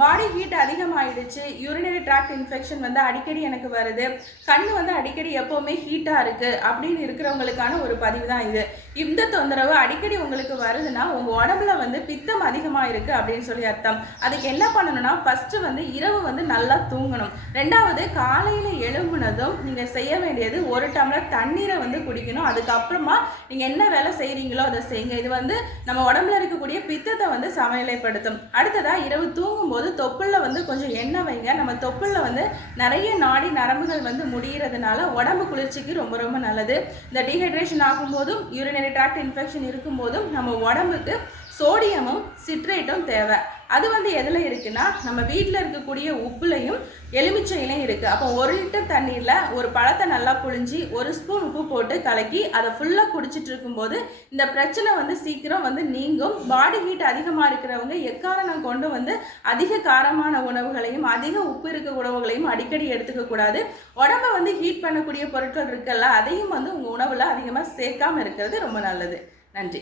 பாடி heat அதிகமாயிடுச்சு. Urinary tract infection வந்து அடிக்கடி எனக்கு வருது. கண் வந்து அடிக்கடி எப்போவுமே ஹீட்டாக இருக்குது அப்படின்னு இருக்கிறவங்களுக்கான ஒரு பதிவு தான் இது. இந்த தொந்தரவு அடிக்கடி உங்களுக்கு வருதுன்னா உங்கள் உடம்புல வந்து பித்தம் அதிகமாக இருக்குது அப்படின்னு சொல்லி அர்த்தம். அதுக்கு என்ன பண்ணணும்னா ஃபஸ்ட்டு வந்து இரவு வந்து நல்லா தூங்கணும். ரெண்டாவது காலையில் எழும்புனதும் நீங்கள் செய்ய வேண்டியது ஒரு டம்ளர் தண்ணீரை வந்து குடிக்கணும். அதுக்கப்புறமா நீங்கள் என்ன வேலை செய்கிறீங்களோ அதை செய்யுங்க. இது வந்து நம்ம உடம்புல இருக்கக்கூடிய பித்தத்தை வந்து சமநிலைப்படுத்தும். அடுத்ததாக இரவு தூங்கும்போது தொப்புளில் வந்து கொஞ்சம் எண்ணெய் வைங்க. நம்ம தொப்புளில் வந்து நிறைய நாடி நரம்புகள் வந்து முடிகிறதுனால உடம்பு குளிர்ச்சிக்கு ரொம்ப ரொம்ப நல்லது. இந்த டீஹைட்ரேஷன் ஆகும்போதும் யூரினரி ட்ராக்ட் இன்ஃபெக்ஷன் இருக்கும்போதும் நம்ம உடம்புக்கு சோடியமும் சிட்ரேட்டும் தேவை. அது வந்து எதில் இருக்குன்னா நம்ம வீட்டில் இருக்கக்கூடிய உப்புலையும் எலுமிச்சையிலையும் இருக்குது அப்போ ஒரு லிட்டர் தண்ணீரில் ஒரு பழத்தை நல்லா புழிஞ்சி ஒரு ஸ்பூன் உப்பு போட்டு கலக்கி அதை ஃபுல்லாக குடிச்சிட்டு இருக்கும்போது இந்த பிரச்சனை வந்து சீக்கிரம் வந்து நீங்கும். பாடி ஹீட் அதிகமாக இருக்கிறவங்க எக்காரணம் கொண்டு வந்து அதிக காரமான உணவுகளையும் அதிக உப்பு இருக்க உணவுகளையும் அடிக்கடி எடுத்துக்கக்கூடாது உடம்பை உடம்ப வந்து ஹீட் பண்ணக்கூடிய பொருட்கள் இருக்குல்ல அதையும் வந்து உங்கள் உணவில் அதிகமாக சேர்க்காம இருக்கிறது ரொம்ப நல்லது. நன்றி.